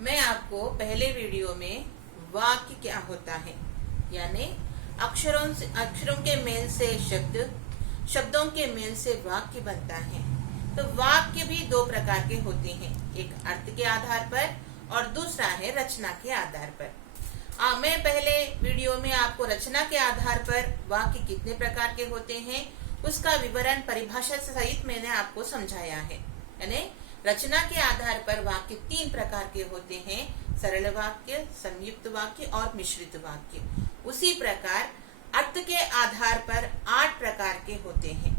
मैं आपको पहले वीडियो में वाक्य क्या होता है यानी अक्षरों के मेल से शब्दों के मेल से वाक्य बनता है। तो वाक्य भी दो प्रकार के होते हैं, एक अर्थ के आधार पर और दूसरा है रचना के आधार पर। मैं पहले वीडियो में आपको रचना के आधार पर वाक्य कितने प्रकार के होते हैं उसका विवरण परिभाषा सहित मैंने आपको समझाया है। यानी रचना के आधार पर वाक्य तीन प्रकार के होते हैं, सरल वाक्य, संयुक्त वाक्य और मिश्रित वाक्य। उसी प्रकार अर्थ के आधार पर 8 प्रकार के होते हैं।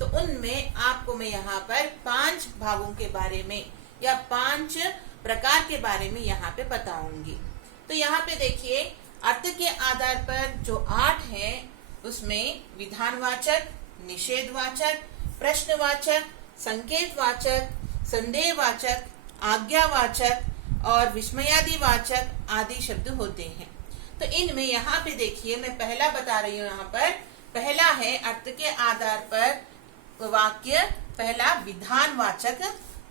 तो उनमें आपको मैं यहाँ पर 5 भागों के बारे में या 5 प्रकार के बारे में यहाँ पे बताऊंगी। तो यहाँ पे देखिए, अर्थ के आधार पर जो 8 है उसमें विधानवाचक, निषेधवाचक, प्रश्नवाचक, संकेतवाचक, संदेहवाचक, आज्ञावाचक और विस्मयादिवाचक आदि शब्द होते हैं। तो इनमें यहाँ पे देखिए, मैं पहला बता रही हूँ। यहाँ पर पहला है अर्थ के आधार पर वाक्य, पहला विधानवाचक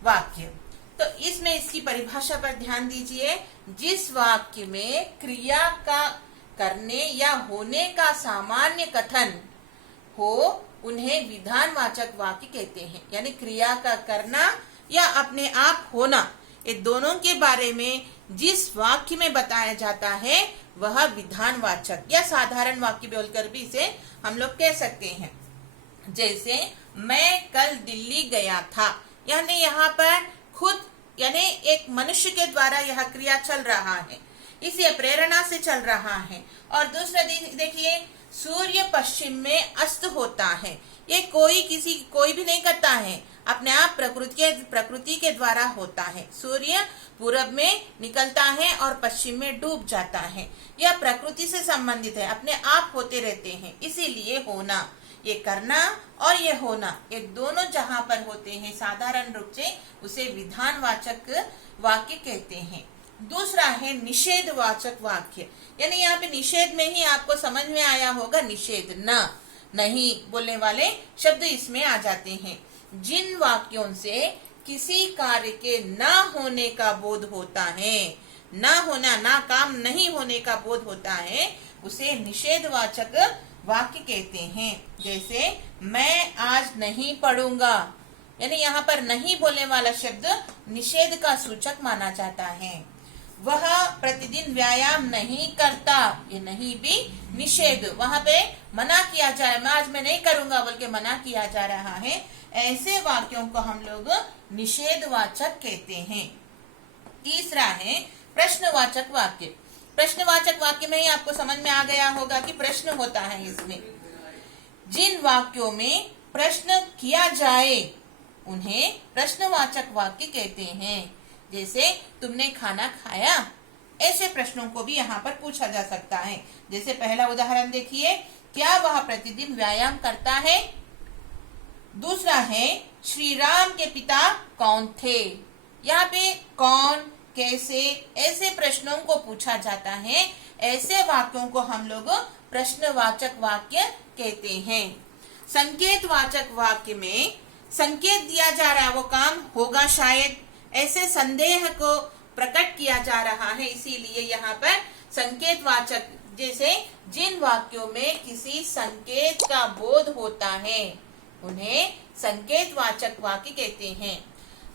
वाक्य। तो इसमें इसकी परिभाषा पर ध्यान दीजिए। जिस वाक्य में क्रिया का करने या होने का सामान्य कथन हो उन्हें विधानवाचक वाक्य कहते हैं। यानी क्रिया का करना या अपने आप होना, ये दोनों के बारे में जिस वाक्य में बताया जाता है वह विधानवाचक या साधारण वाक्य बोलकर भी इसे हम लोग कह सकते हैं। जैसे मैं कल दिल्ली गया था, यानी यहाँ पर खुद यानी एक मनुष्य के द्वारा यह क्रिया चल रहा है, इसे प्रेरणा से चल रहा है। और दूसरा देखिए, सूर्य पश्चिम में अस्त होता है, ये कोई भी नहीं करता है, अपने आप प्रकृति के द्वारा होता है। सूर्य पूरब में निकलता है और पश्चिम में डूब जाता है, यह प्रकृति से संबंधित है, अपने आप होते रहते हैं। इसीलिए होना, ये करना और ये होना, ये दोनों जहां पर होते हैं साधारण रूप से उसे विधानवाचक वाक्य कहते हैं। दूसरा है निषेधवाचक वाक्य। यानी यहाँ पे निषेध में ही आपको समझ में आया होगा, निषेध न, नहीं बोलने वाले शब्द इसमें आ जाते हैं। जिन वाक्यों से किसी कार्य के न होने का बोध होता है, न होना, ना काम नहीं होने का बोध होता है, उसे निषेधवाचक वाक्य कहते हैं। जैसे मैं आज नहीं पढ़ूंगा, यानी यहाँ पर नहीं बोलने वाला शब्द निषेध का सूचक माना जाता है। वह प्रतिदिन व्यायाम नहीं करता, ये नहीं भी निषेध, वहां पे मना किया जा रहा है, आज मैं नहीं करूंगा बोल के मना किया जा रहा है। ऐसे वाक्यों को हम लोग निषेधवाचक कहते हैं। तीसरा है प्रश्नवाचक वाक्य। प्रश्नवाचक वाक्य में ही आपको समझ में आ गया होगा कि प्रश्न होता है इसमें। जिन वाक्यों में प्रश्न किया जाए उन्हें प्रश्नवाचक वाक्य कहते हैं। जैसे तुमने खाना खाया, ऐसे प्रश्नों को भी यहाँ पर पूछा जा सकता है। जैसे पहला उदाहरण देखिए, क्या वह प्रतिदिन व्यायाम करता है? दूसरा है श्री राम के पिता कौन थे? यहाँ पे कौन, कैसे, ऐसे प्रश्नों को पूछा जाता है। ऐसे वाक्यों को हम लोग प्रश्नवाचक वाक्य कहते हैं। संकेतवाचक वाक्य में संकेत दिया जा रहा है, वो काम होगा शायद, ऐसे संदेह को प्रकट किया जा रहा है, इसीलिए यहाँ पर संकेतवाचक। जैसे जिन वाक्यों में किसी संकेत का बोध होता है उन्हें संकेतवाचक वाक्य कहते हैं।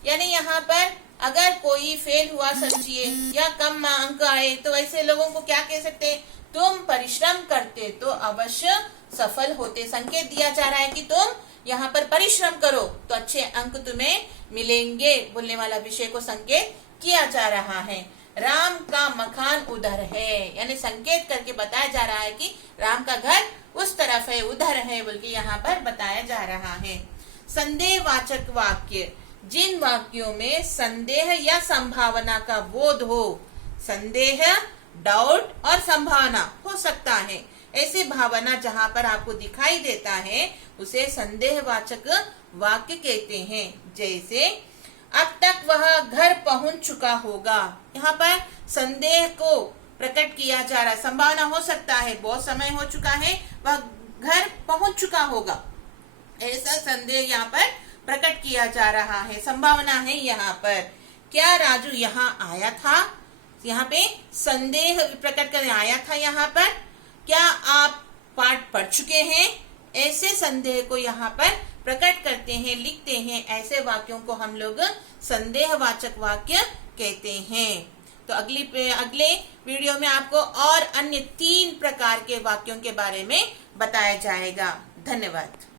यानी यहाँ पर अगर कोई फेल हुआ समझिए या कम अंक आए तो ऐसे लोगों को क्या कह सकते हैं? तुम परिश्रम करते तो अवश्य सफल होते। संकेत दिया जा रहा है कि तुम यहाँ पर परिश्रम करो तो अच्छे अंक तुम्हें मिलेंगे, बोलने वाला विषय को संकेत किया जा रहा है। राम का मकान उधर है, यानी संकेत करके बताया जा रहा है कि राम का घर उस तरफ है, उधर है बोल के यहाँ पर बताया जा रहा है। संदेहवाचक वाक्य, जिन वाक्यों में संदेह या संभावना का बोध हो, संदेह, डाउट और संभावना हो सकता है, ऐसी भावना जहां पर आपको दिखाई देता है उसे संदेहवाचक वाक्य कहते हैं। जैसे अब तक वह घर पहुंच चुका होगा, यहाँ पर संदेह को प्रकट किया जा रहा है, संभावना हो सकता है, बहुत समय हो चुका है, वह घर पहुंच चुका होगा, ऐसा संदेह यहाँ पर प्रकट किया जा रहा है, संभावना है यहाँ पर। क्या राजू यहाँ आया था? यहाँ पे संदेह प्रकट करने आया था। यहाँ पर क्या आप पाठ पढ़ चुके हैं? ऐसे संदेह को यहाँ पर प्रकट करते हैं, लिखते हैं। ऐसे वाक्यों को हम लोग संदेहवाचक वाक्य कहते हैं। तो अगले वीडियो में आपको और अन्य 3 प्रकार के वाक्यों के बारे में बताया जाएगा। धन्यवाद।